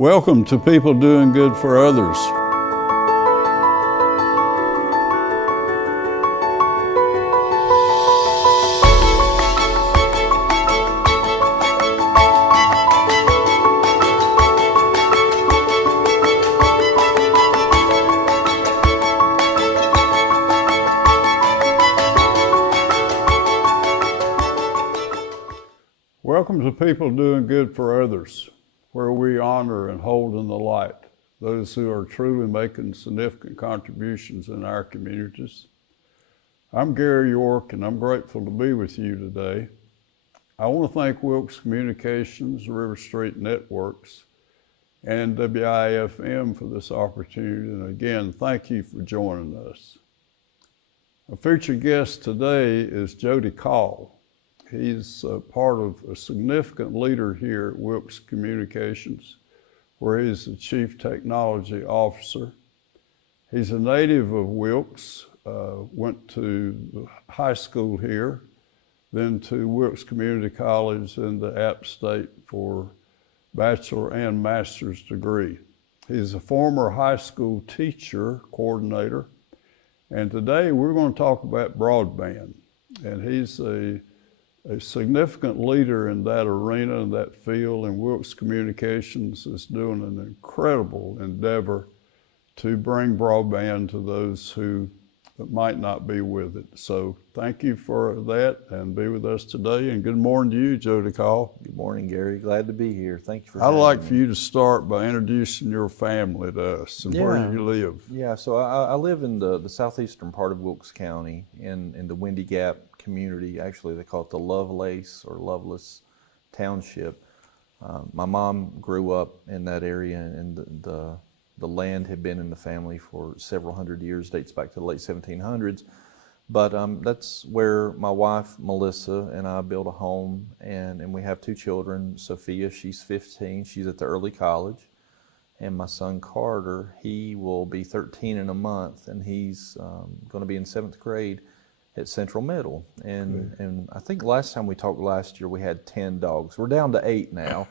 Welcome to People Doing Good for Others. Welcome to People Doing Good for Others, where we honor and hold in the light those who are truly making significant contributions in our communities. I'm Gary York, and I'm grateful to be with you today. I want to thank Wilkes Communications, River Street Networks, and WIFM for this opportunity, and again, thank you for joining us. A featured guest today is Jody Call. He's part of a significant leader here at Wilkes Communications, where he's the Chief Technology Officer. He's a native of Wilkes, went to high school here, then to Wilkes Community College in the App State for bachelor and master's degree. He's a former high school teacher coordinator, and today we're going to talk about broadband. And he's a significant leader in that arena, in that field, and Wilkes Communications is doing an incredible endeavor to bring broadband to those who might not be with it. So thank you for that and be with us today. And good morning to you, Jody Call. Good morning, Gary. Glad to be here. Thank you for I'd like for you to start by introducing your family to us and where you live. Yeah, so I live in the southeastern part of Wilkes County in the Windy Gap community. Actually, they call it the Lovelace or Loveless Township. My mom grew up in that area, and the land had been in the family for several hundred years, dates back to the late 1700s. But that's where my wife, Melissa, and I built a home, and we have two children. Sophia, she's 15, she's at the early college. And my son, Carter, he will be 13 in a month, and he's going to be in 7th grade at Central Middle. And I think last time we talked last year, we had 10 dogs. We're down to 8 now.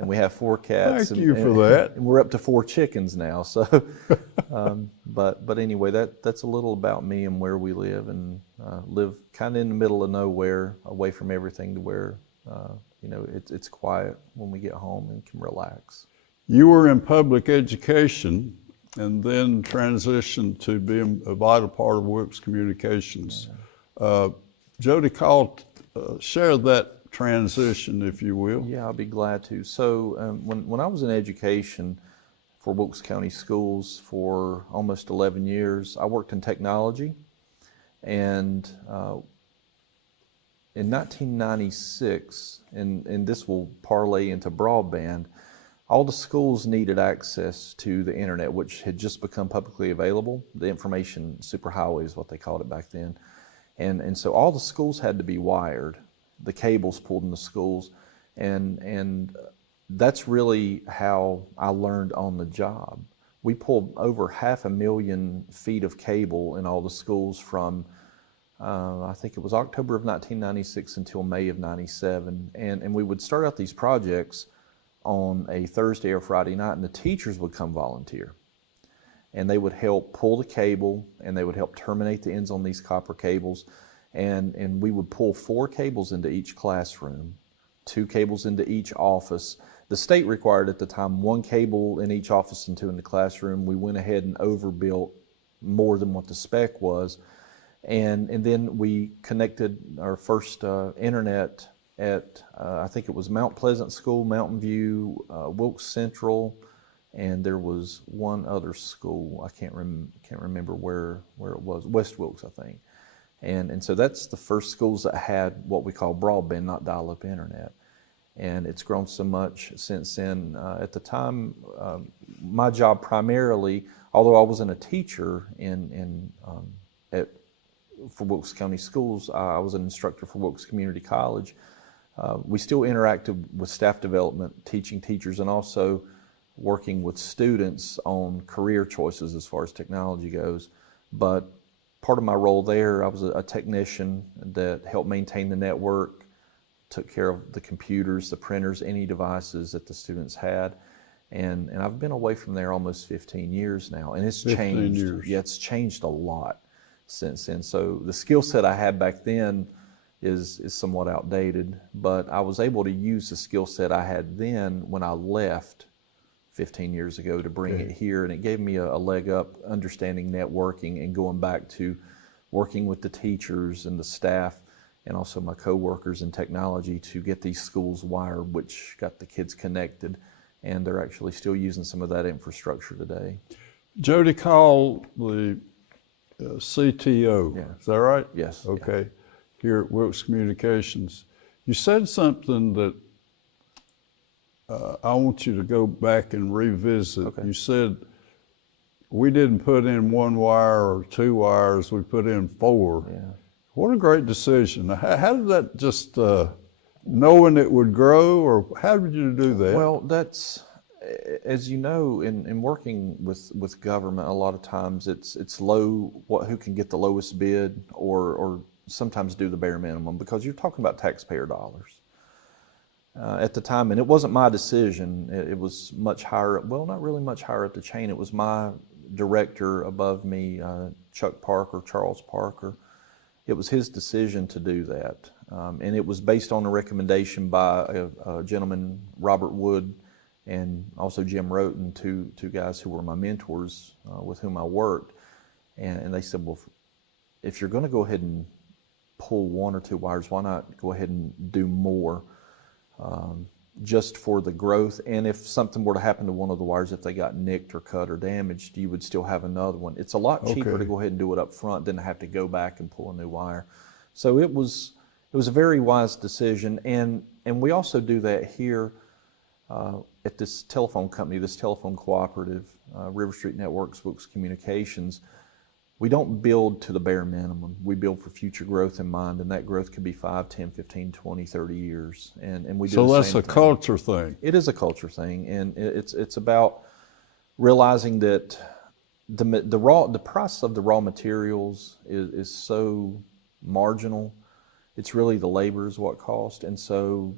And we have 4 cats. Thank you for that. And we're up to 4 chickens now. So, but anyway, that's a little about me and where we live, and live kind of in the middle of nowhere, away from everything, to where it's quiet when we get home and can relax. You were in public education and then transitioned to being a vital part of Wilkes Communications. Jody Call, share that transition, if you will. Yeah, I'll be glad to. So when I was in education for Wilkes County Schools for almost 11 years, I worked in technology. And in 1996, and this will parlay into broadband, all the schools needed access to the internet, which had just become publicly available. The information superhighway is what they called it back then. And so all the schools had to be wired, the cables pulled in the schools, and that's really how I learned on the job. We pulled over 500,000 feet of cable in all the schools from I think it was October of 1996 until May of 97, and we would start out these projects on a Thursday or Friday night, and the teachers would come volunteer. And they would help pull the cable, and they would help terminate the ends on these copper cables. And we would pull 4 cables into each classroom, 2 cables into each office. The state required at the time 1 cable in each office and 2 in the classroom. We went ahead and overbuilt more than what the spec was. And then we connected our first internet at, I think it was Mount Pleasant School, Mountain View, Wilkes Central, and there was one other school. I can't remember where it was, West Wilkes, I think. And so that's the first schools that had what we call broadband, not dial-up internet. And it's grown so much since then. At the time, my job primarily, although I wasn't a teacher for Wilkes County Schools, I was an instructor for Wilkes Community College. We still interacted with staff development, teaching teachers, and also working with students on career choices as far as technology goes. But part of my role there, I was a technician that helped maintain the network, took care of the computers, the printers, any devices that the students had. And I've been away from there almost 15 years now, and it's 15 changed. years. Yeah, it's changed a lot since then. So the skill set I had back then is somewhat outdated, but I was able to use the skill set I had then when I left 15 years ago to bring it here, and it gave me a leg up understanding networking and going back to working with the teachers and the staff and also my coworkers in technology to get these schools wired, which got the kids connected, and they're actually still using some of that infrastructure today. Jody Call, the CTO, Yeah. is that right? Yes. Okay, here at Wilkes Communications. You said something that I want you to go back and revisit. Okay. You said we didn't put in one wire or two wires, we put in four. Yeah. What a great decision. How did that just, knowing it would grow, or how did you do that? Well, that's, as you know, in working with government, a lot of times it's low, who can get the lowest bid, or sometimes do the bare minimum, because you're talking about taxpayer dollars. At the time, and it wasn't my decision, it was much higher, well, not really much higher up the chain. It was my director above me, Chuck Parker, Charles Parker. It was his decision to do that. And it was based on a recommendation by a gentleman, Robert Wood, and also Jim Roten, two guys who were my mentors with whom I worked. And they said, well, if you're going to go ahead and pull one or two wires, why not go ahead and do more? Just for the growth, and if something were to happen to one of the wires, if they got nicked or cut or damaged, you would still have another one. It's a lot cheaper to go ahead and do it up front than to have to go back and pull a new wire. So it was a very wise decision, and we also do that here at this telephone company, this telephone cooperative, River Street Networks, Wilkes Communications. We don't build to the bare minimum. We build for future growth in mind, and that growth could be 5, 10, 15, 20, 30 years. And we do so the that's same a thing. culture thing. It is a culture thing, and it's about realizing that the price of the raw materials is so marginal. It's really the labor is what costs, and so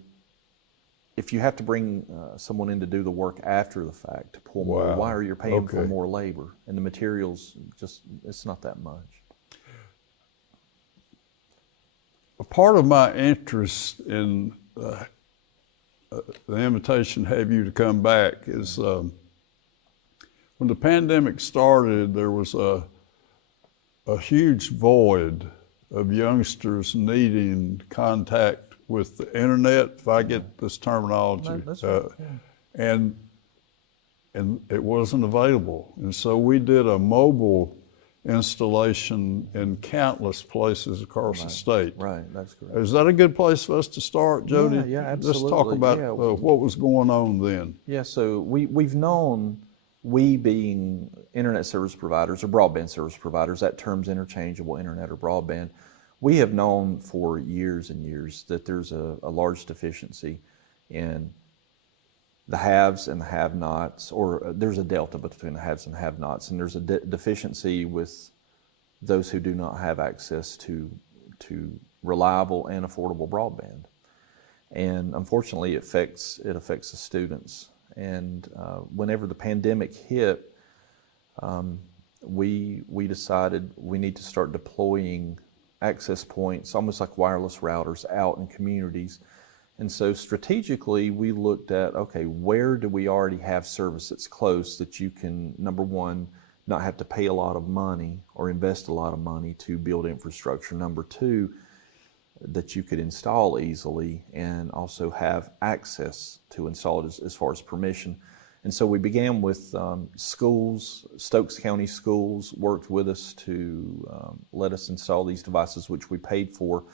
if you have to bring someone in to do the work after the fact to pull more wire, you're paying for more labor, and the materials it's not that much. A part of my interest in the invitation to have you to come back is when the pandemic started, there was a huge void of youngsters needing contact with the internet, if I get this terminology. No, that's right. And it wasn't available. And so we did a mobile installation in countless places across the state. Right, that's correct. Is that a good place for us to start, Jody? Yeah, absolutely. Let's talk about Yeah. what was going on then. Yeah, so we've known, we being internet service providers or broadband service providers, that term's interchangeable, internet or broadband. We have known for years and years that there's a large deficiency in the haves and the have-nots, or there's a delta between the haves and have-nots, and there's a deficiency with those who do not have access to reliable and affordable broadband. And unfortunately, it affects the students. And whenever the pandemic hit, we decided we need to start deploying access points, almost like wireless routers, out in communities. And so strategically, we looked at, okay, where do we already have service that's close that you can, number one, not have to pay a lot of money or invest a lot of money to build infrastructure. Number two, that you could install easily and also have access to install it as far as permission. And so we began with schools. Stokes County schools worked with us to let us install these devices, which we paid for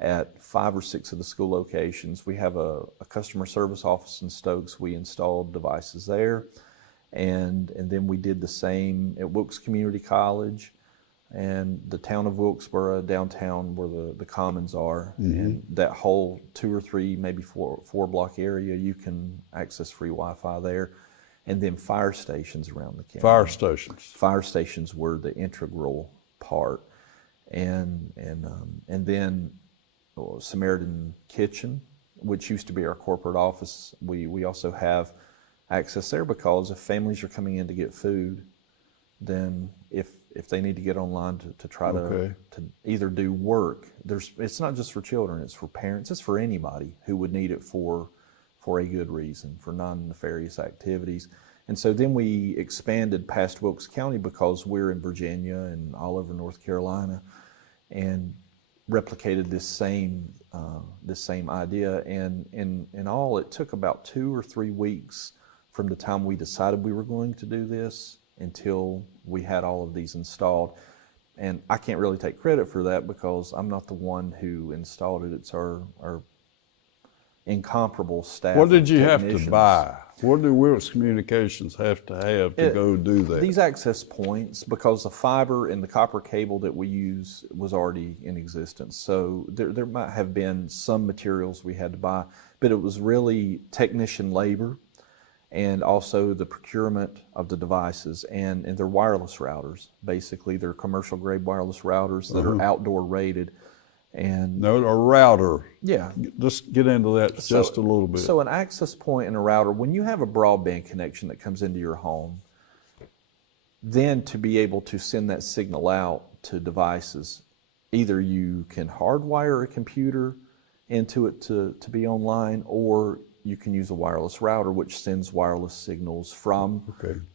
at 5 or 6 of the school locations. We have a customer service office in Stokes. We installed devices there. And then we did the same at Wilkes Community College and the town of Wilkesboro, downtown where the commons are. And that whole 2 or 3, maybe 4 block area, you can access free Wi-Fi there. And then fire stations around the county. Fire stations. Fire stations were the integral part. And then Samaritan Kitchen, which used to be our corporate office. We also have access there, because if families are coming in to get food, then if they need to get online to try Okay. to either do work, it's not just for children, it's for parents, it's for anybody who would need it for a good reason, for non-nefarious activities. And so then we expanded past Wilkes County because we're in Virginia and all over North Carolina, and replicated this same idea. And in all, it took about 2 or 3 weeks from the time we decided we were going to do this until we had all of these installed. And I can't really take credit for that because I'm not the one who installed it. It's our incomparable staff. What did you have to technicians. buy? What do Wilkes Communications have to go do that? These access points, because the fiber and the copper cable that we use was already in existence. So there might have been some materials we had to buy, but it was really technician labor and also the procurement of the devices, and they're wireless routers. Basically, they're commercial grade wireless routers that are outdoor rated. And no, a router. yeah, Just get into that just a little bit. So an access point and a router, when you have a broadband connection that comes into your home, then to be able to send that signal out to devices, either you can hardwire a computer into it to be online, or you can use a wireless router which sends wireless signals from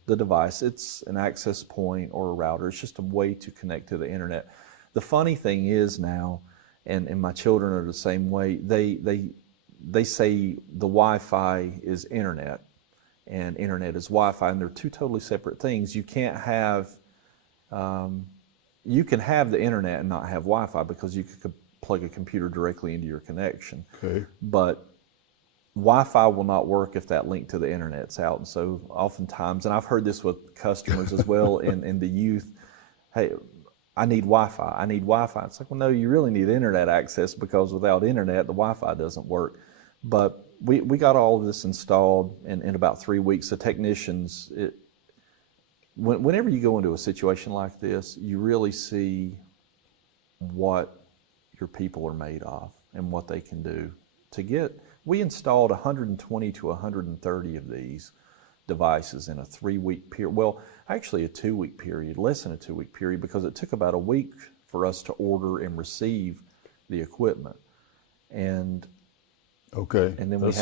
the device. It's an access point or a router. It's just a way to connect to the internet. The funny thing is now, and my children are the same way, they say the Wi-Fi is internet and internet is Wi-Fi, and they're two totally separate things. You can't have, you can have the internet and not have Wi-Fi because you could plug a computer directly into your connection. Okay. But Wi-Fi will not work if that link to the internet's out. And so oftentimes, and I've heard this with customers as well, and the youth, hey, I need Wi-Fi, I need Wi-Fi. It's like, well, no, you really need internet access, because without internet, the Wi-Fi doesn't work. But we got all of this installed in about 3 weeks. The technicians, whenever you go into a situation like this, you really see what your people are made of and what they can do. We installed 120 to 130 of these devices in a 3-week period. Well, actually a 2-week period, less than a 2-week period, because it took about a week for us to order and receive the equipment. And then we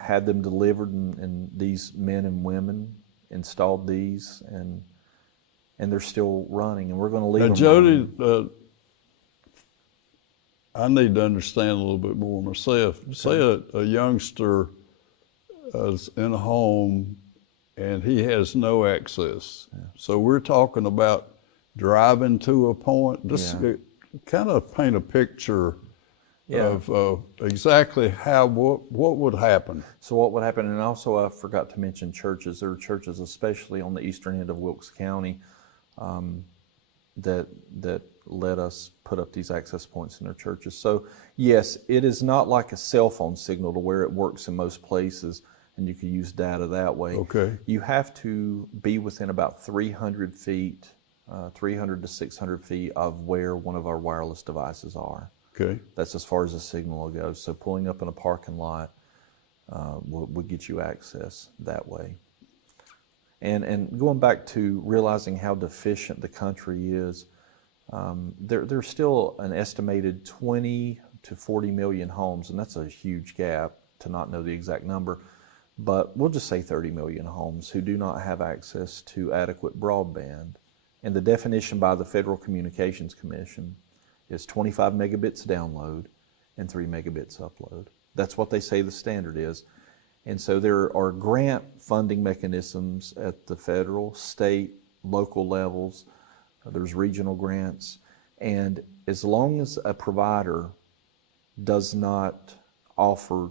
had them delivered, and these men and women installed these, and they're still running, and we're going to leave them running. Jody, I need to understand a little bit more myself. Okay. Say a youngster is in a home and he has no access. Yeah. So we're talking about driving to a point. Just kind of paint a picture of exactly what would happen. So what would happen, and also I forgot to mention churches. There are churches, especially on the eastern end of Wilkes County, that let us put up these access points in their churches. So yes, it is not like a cell phone signal to where it works in most places and you can use data that way. Okay. You have to be within about 300 feet, 300 to 600 feet of where one of our wireless devices are. Okay. That's as far as the signal goes. So pulling up in a parking lot will get you access that way. And going back to realizing how deficient the country is, there's still an estimated 20 to 40 million homes, and that's a huge gap to not know the exact number, but we'll just say 30 million homes who do not have access to adequate broadband. And the definition by the Federal Communications Commission is 25 megabits download and 3 megabits upload. That's what they say the standard is. And so there are grant funding mechanisms at the federal, state, local levels. There's regional grants. And as long as a provider does not offer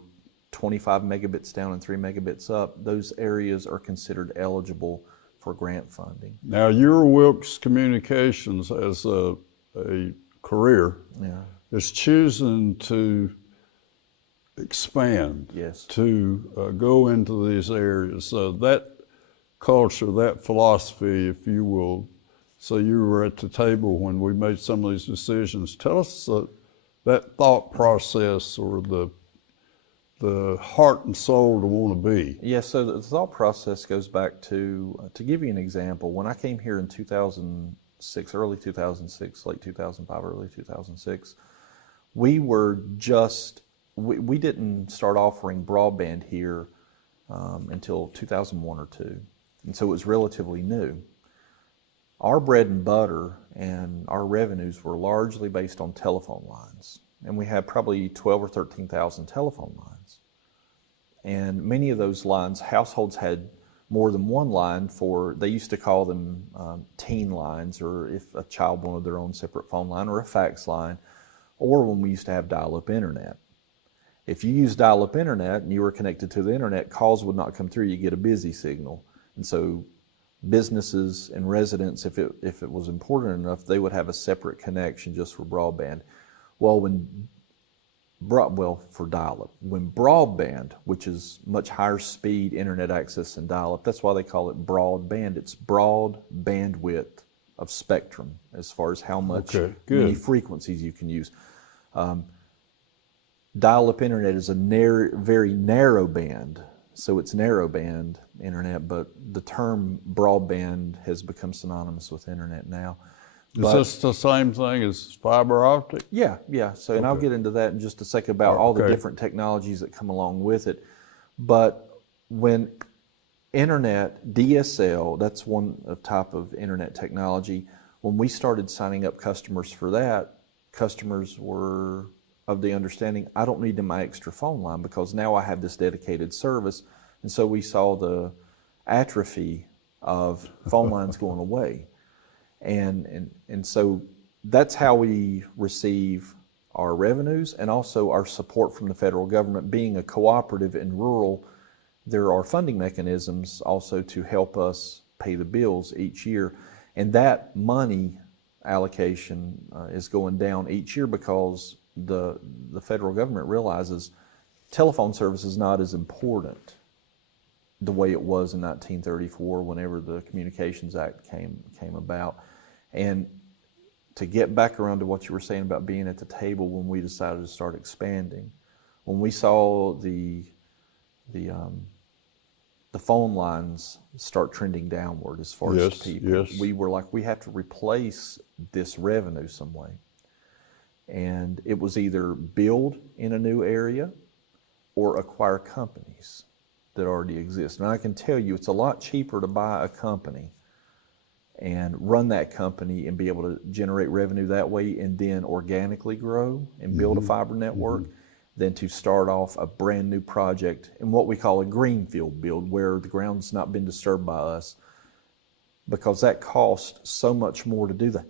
25 megabits down and 3 megabits up, those areas are considered eligible for grant funding. Now, your Wilkes Communications as a career is choosing to expand, to go into these areas. So that culture, that philosophy, if you will, so you were at the table when we made some of these decisions. Tell us that thought process or the the heart and soul to want to be? Yeah, so the thought process goes back to give you an example, when I came here in 2006, early 2006, late 2005, early 2006, we didn't start offering broadband here until 2001 or two. And so it was relatively new. Our bread and butter and our revenues were largely based on telephone lines. And we had probably 12 or 13,000 telephone lines. And many of those lines, households had more than one line for, they used to call them teen lines, or if a child wanted their own separate phone line, or a fax line, or when we used to have dial-up internet. If you used dial-up internet and you were connected to the internet, calls would not come through, you get a busy signal. And so businesses and residents, if it was important enough, they would have a separate connection just for broadband. Well, for dial-up. When broadband, which is much higher speed internet access than dial-up, that's why they call it broadband. It's broad bandwidth of spectrum as far as how much many frequencies you can use. Dial-up internet is a very narrow band. So it's narrowband internet, but the term broadband has become synonymous with internet now. Is this the same thing as fiber optic? Yeah. So, and I'll get into that in just a second about all the different technologies that come along with it. But when internet, DSL, that's one type of internet technology. When we started signing up customers for that, customers were of the understanding, I don't need my extra phone line because now I have this dedicated service. And so we saw the atrophy of phone lines going away. And so that's how we receive our revenues and also our support from the federal government. Being a cooperative in rural, there are funding mechanisms also to help us pay the bills each year. And that money allocation is going down each year because the federal government realizes telephone service is not as important the way it was in 1934 whenever the Communications Act came about. And to get back around to what you were saying about being at the table when we decided to start expanding, when we saw the phone lines start trending downward as far as people, we were like, we have to replace this revenue some way. And it was either build in a new area or acquire companies that already exist. And I can tell you it's a lot cheaper to buy a company and run that company and be able to generate revenue that way and then organically grow and build a fiber network than to start off a brand new project in what we call a greenfield build, where the ground's not been disturbed by us, because that costs so much more to do that.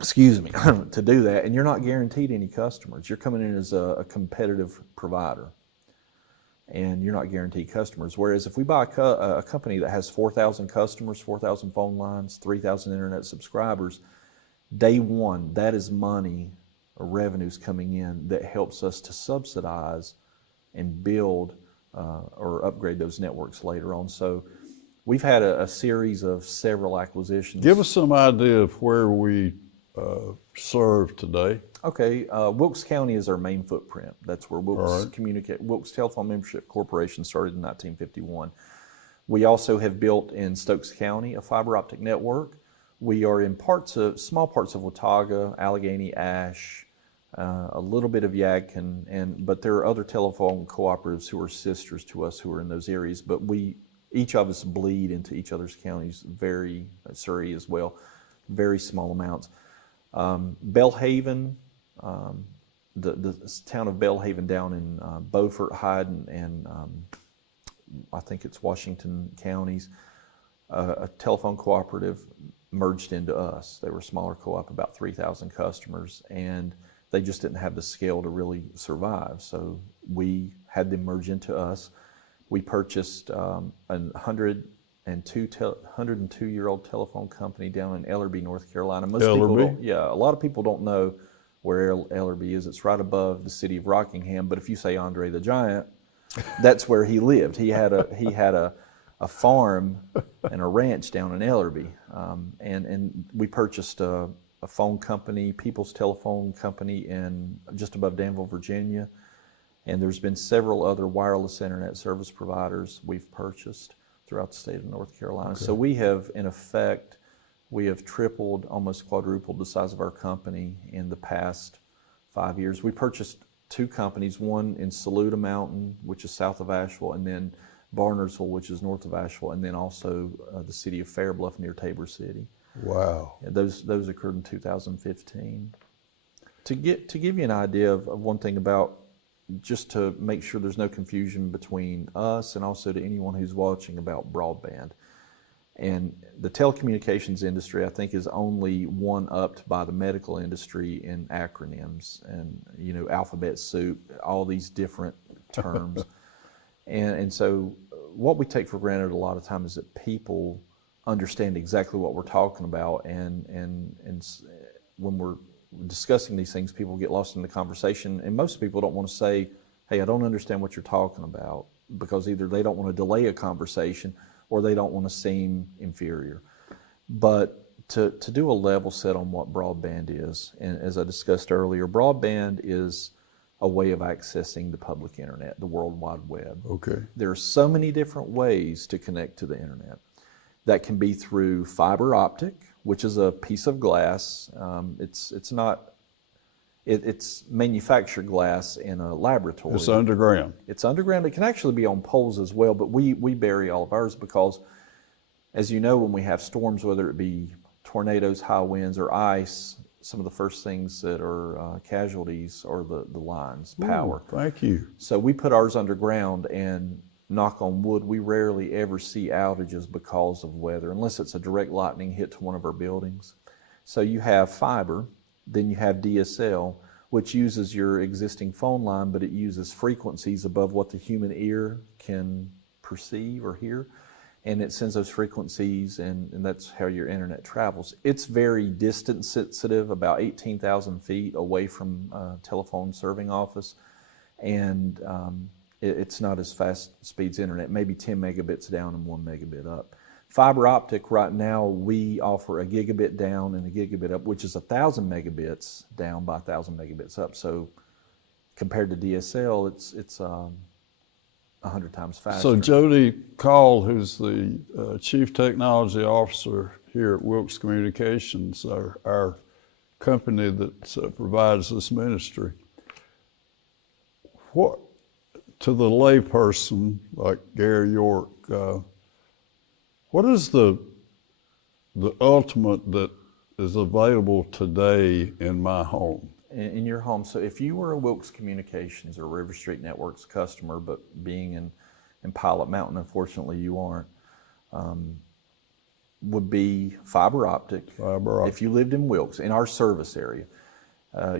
To do that, and you're not guaranteed any customers. You're coming in as a competitive provider, and you're not guaranteed customers. Whereas if we buy a company that has 4,000 customers, 4,000 phone lines, 3,000 internet subscribers, day one, that is money or revenues coming in that helps us to subsidize and build or upgrade those networks later on. So we've had a series of several acquisitions. Give us some idea of where we serve today. Okay, Wilkes County is our main footprint. That's where Wilkes Telephone Membership Corporation started in 1951. We also have built in Stokes County a fiber optic network. We are in small parts of Watauga, Allegheny, Ashe, a little bit of Yadkin, but there are other telephone cooperatives who are sisters to us who are in those areas. But each of us bleed into each other's counties. Surrey as well, very small amounts. Belhaven, the town of Belhaven down in Beaufort, Hyde, and I think it's Washington counties, a telephone cooperative merged into us. They were a smaller co-op, about 3,000 customers, and they just didn't have the scale to really survive. So we had them merge into us. We purchased a 102-year-old telephone company down in Ellerby, North Carolina. A lot of people don't know where Ellerby is. It's right above the city of Rockingham. But if you say Andre the Giant, that's where he lived. He had a farm and a ranch down in Ellerby, and we purchased a phone company, People's Telephone Company, in just above Danville, Virginia. And there's been several other wireless internet service providers we've purchased throughout the state of North Carolina. Okay. So we have, in effect, we have tripled, almost quadrupled the size of our company in the past 5 years. We purchased 2 companies, one in Saluda Mountain, which is south of Asheville, and then Barnersville, which is north of Asheville, and then also the city of Fairbluff near Tabor City. Wow. And those occurred in 2015. To give you an idea of one thing about, just to make sure there's no confusion between us and also to anyone who's watching about broadband. And the telecommunications industry, I think, is only one-upped by the medical industry in acronyms and, alphabet soup, all these different terms. and so what we take for granted a lot of times is that people understand exactly what we're talking about, and when we're discussing these things, people get lost in the conversation, and most people don't want to say, hey, I don't understand what you're talking about, because either they don't want to delay a conversation or they don't want to seem inferior. But to do a level set on what broadband is, and as I discussed earlier, broadband is a way of accessing the public internet, the World Wide Web. Okay. There are so many different ways to connect to the internet. That can be through fiber optic, which is a piece of glass. It's manufactured glass in a laboratory. It's underground. It's underground. It can actually be on poles as well, but we bury all of ours because, as you know, when we have storms, whether it be tornadoes, high winds, or ice, some of the first things that are casualties are the lines, power. Ooh, thank you. So we put ours underground, and knock on wood, we rarely ever see outages because of weather, unless it's a direct lightning hit to one of our buildings. So you have fiber, then you have DSL, which uses your existing phone line, but it uses frequencies above what the human ear can perceive or hear, and it sends those frequencies, and that's how your internet travels. It's very distance sensitive, about 18,000 feet away from a telephone serving office, and it's not as fast speeds internet, maybe 10 megabits down and 1 megabit up. Fiber optic, right now, we offer a gigabit down and a gigabit up, which is 1,000 megabits down by 1,000 megabits up. So compared to DSL, it's 100 times faster. So Jody Call, who's the Chief Technology Officer here at Wilkes Communications, our company that provides this ministry, what, to the layperson like Gary York, what is the ultimate that is available today in my home? In your home. So if you were a Wilkes Communications or River Street Networks customer, but being in Pilot Mountain, unfortunately you aren't, would be fiber optic. Fiber optic. If you lived in Wilkes, in our service area,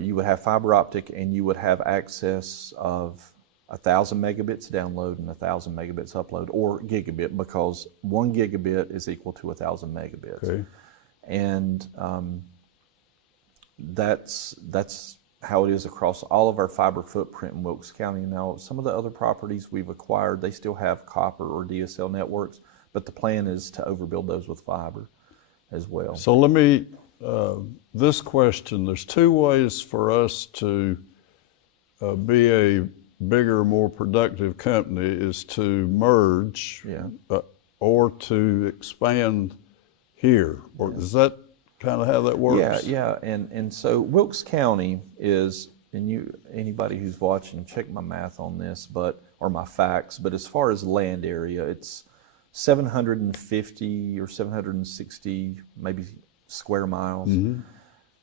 you would have fiber optic, and you would have access of 1,000 megabits download and 1,000 megabits upload, or gigabit, because 1 gigabit is equal to 1,000 megabits. Okay. And that's how it is across all of our fiber footprint in Wilkes County. Now, some of the other properties we've acquired, they still have copper or DSL networks, but the plan is to overbuild those with fiber as well. So let me, this question, there's 2 ways for us to be a bigger, more productive company, is to merge, or to expand here. Or is that kind of how that works? Yeah. And so Wilkes County is, and anybody who's watching, check my math on this, or my facts, but as far as land area, it's 750 or 760 maybe square miles. Mm-hmm.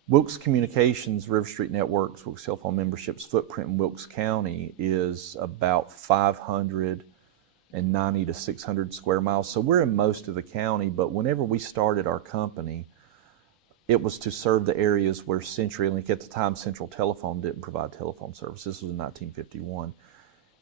Wilkes Communications, River Street Networks, Wilkes Telephone Memberships footprint in Wilkes County is about 590 to 600 square miles. So we're in most of the county, but whenever we started our company, it was to serve the areas where CenturyLink, at the time Central Telephone didn't provide telephone service. This was in 1951.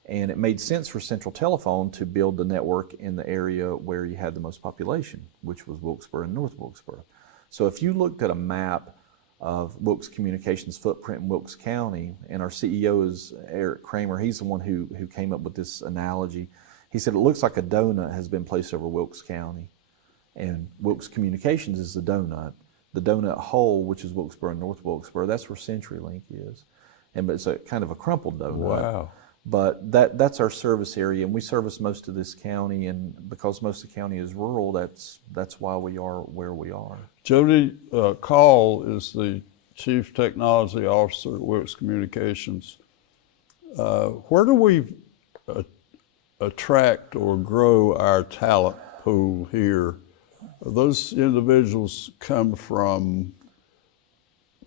And it made sense for Central Telephone to build the network in the area where you had the most population, which was Wilkesboro and North Wilkesboro. So if you looked at a map of Wilkes Communications footprint in Wilkes County, and our CEO is Eric Kramer, he's the one who came up with this analogy. He said it looks like a donut has been placed over Wilkes County, and Wilkes Communications is the donut. The donut hole, which is Wilkesboro and North Wilkesboro, that's where CenturyLink is. But it's a kind of a crumpled donut. Wow. But that's our service area, and we service most of this county, and because most of the county is rural, that's why we are where we are. Jody Call is the Chief Technology Officer at Wilkes Communications. Where do we attract or grow our talent pool here? Those individuals come from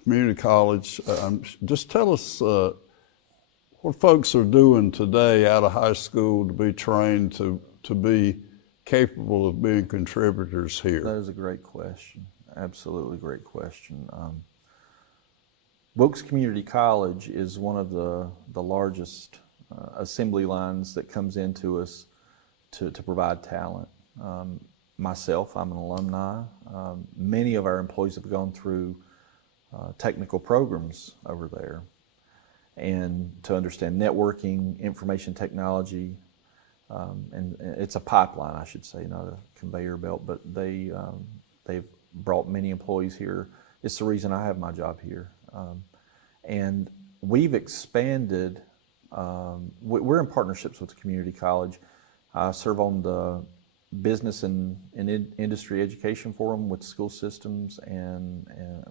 community college. Just tell us what folks are doing today out of high school to be trained to be capable of being contributors here. That is a great question. Absolutely great question. Wilkes Community College is one of the largest assembly lines that comes into us to provide talent. Myself, I'm an alumni. Many of our employees have gone through technical programs over there, and to understand networking, information technology, and it's a pipeline, I should say, not a conveyor belt, but they've brought many employees here. It's the reason I have my job here. And we've expanded, we're in partnerships with the community college. I serve on the Business and Industry Education Forum with school systems and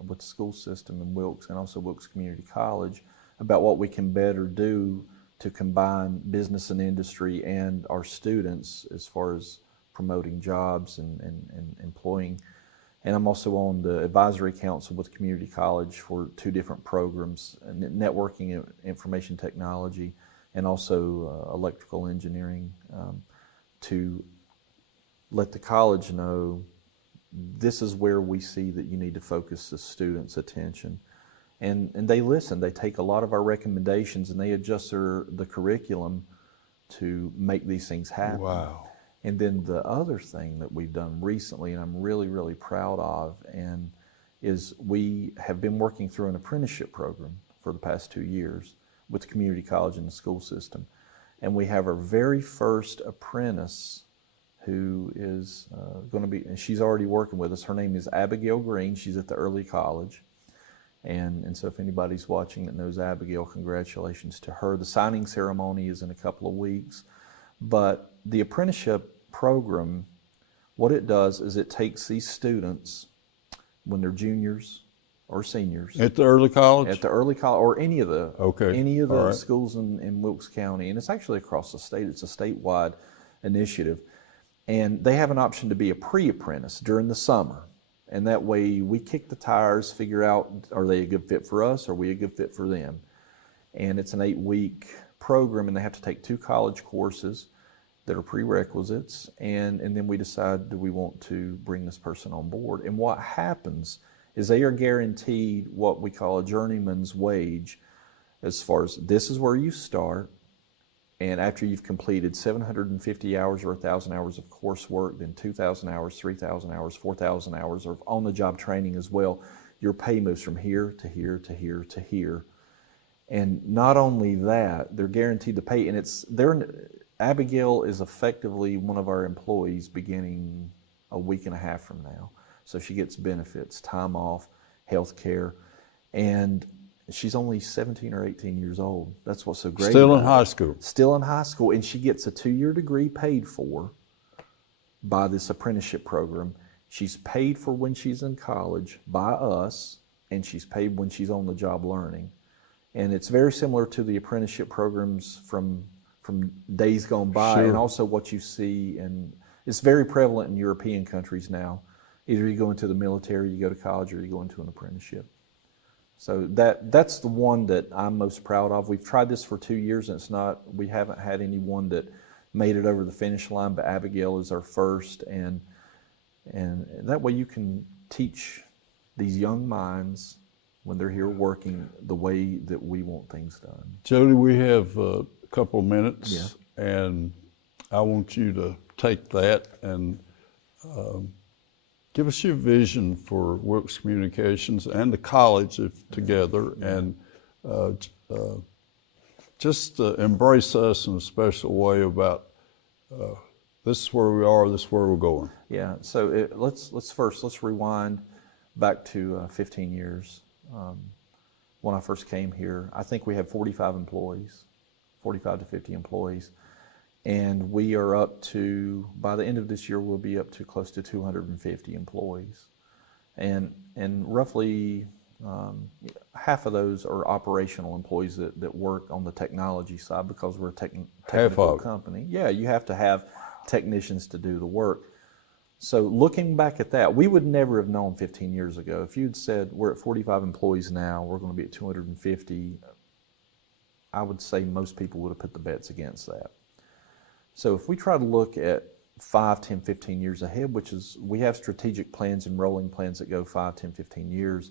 with the school system in Wilkes, and also Wilkes Community College, about what we can better do to combine business and industry and our students as far as promoting jobs and employing. And I'm also on the advisory council with community college for 2 different programs, networking and information technology, and also electrical engineering, to let the college know this is where we see that you need to focus the students' attention. And they listen. They take a lot of our recommendations and they adjust the curriculum to make these things happen. Wow. And then the other thing that we've done recently, and I'm really, really proud of, is we have been working through an apprenticeship program for the past 2 years with the community college and the school system. And we have our very first apprentice who is going to be, and she's already working with us. Her name is Abigail Green. She's at the early college. And so if anybody's watching that knows Abigail, congratulations to her. The signing ceremony is in a couple of weeks. But the apprenticeship program, what it does is it takes these students when they're juniors or seniors. At the early college? At the early college, or any of the Right. schools in Wilkes County. And it's actually across the state. It's a statewide initiative. And they have an option to be a pre-apprentice during the summer. And that way we kick the tires, figure out, are they a good fit for us? Are we a good fit for them? And it's an 8-week program, and they have to take 2 college courses that are prerequisites. And then we decide, do we want to bring this person on board? And what happens is they are guaranteed what we call a journeyman's wage, as far as this is where you start. And after you've completed 750 hours or 1,000 hours of coursework, then 2,000 hours, 3,000 hours, 4,000 hours of on-the-job training as well, your pay moves from here to here to here to here. And not only that, they're guaranteed to pay. And Abigail is effectively one of our employees beginning a week and a half from now. So she gets benefits, time off, health care, and she's only 17 or 18 years old. That's what's so great. Still in high school. Still in high school, and she gets a 2-year degree paid for by this apprenticeship program. She's paid for when she's in college by us, and she's paid when she's on the job learning. And it's very similar to the apprenticeship programs from days gone by, Sure. and also what you see, and it's very prevalent in European countries now. Either you go into the military, you go to college, or you go into an apprenticeship. So that's the one that I'm most proud of. We've tried this for 2 years, and we haven't had anyone that made it over the finish line, but Abigail is our first, and that way you can teach these young minds when they're here working the way that we want things done. Jody, we have a couple of minutes, Yeah. and I want you to take that and give us your vision for Wilkes Communications and the college together, and just embrace us in a special way about this is where we are, this is where we're going. Yeah. So let's rewind back to 15 years. When I first came here, I think we had 45 employees. 45 to 50 employees. And we are up to, by the end of this year, we'll be up to close to 250 employees. And roughly half of those are operational employees that work on the technology side, because we're a technical company. Yeah, you have to have technicians to do the work. So looking back at that, we would never have known 15 years ago. If you'd said we're at 45 employees now, we're going to be at 250, I would say most people would have put the bets against that. So if we try to look at 5, 10, 15 years ahead, which is, we have strategic plans and rolling plans that go 5, 10, 15 years,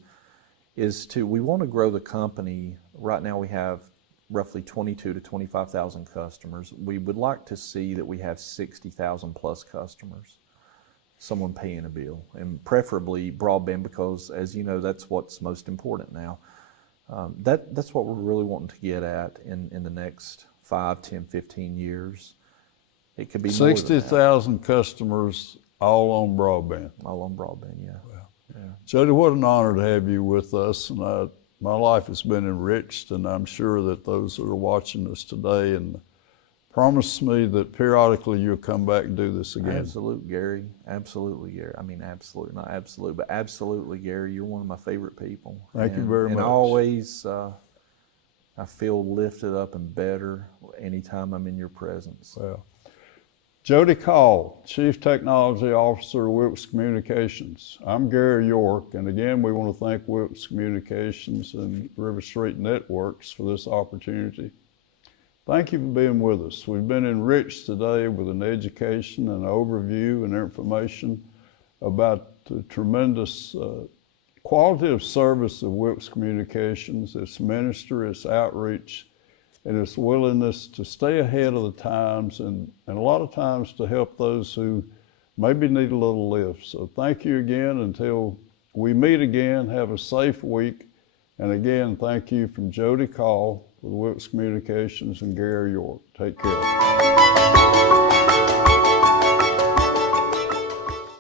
we want to grow the company. Right now we have roughly 22 to 25,000 customers. We would like to see that we have 60,000 plus customers, someone paying a bill, and preferably broadband, because as you know, that's what's most important now. That's what we're really wanting to get at in the next 5, 10, 15 years. It could be more than that. 60,000 customers, all on broadband. All on broadband, yeah. Wow. Yeah. Jody, what an honor to have you with us. And my life has been enriched, and I'm sure that those that are watching us today, and promise me that periodically you'll come back and do this again. Absolutely, Gary. Absolutely, Gary. I mean, absolutely, not absolute, but absolutely, Gary. You're one of my favorite people. Thank you very much. And always, I feel lifted up and better anytime I'm in your presence. Well, Jody Call, Chief Technology Officer of Wilkes Communications. I'm Gary York, and again, we want to thank Wilkes Communications and River Street Networks for this opportunity. Thank you for being with us. We've been enriched today with an education and overview and information about the tremendous quality of service of Wilkes Communications, its ministry, its outreach, and its willingness to stay ahead of the times, and a lot of times to help those who maybe need a little lift. So thank you again. Until we meet again, have a safe week. And again, thank you from Jody Call with Wilkes Communications and Gary York. Take care.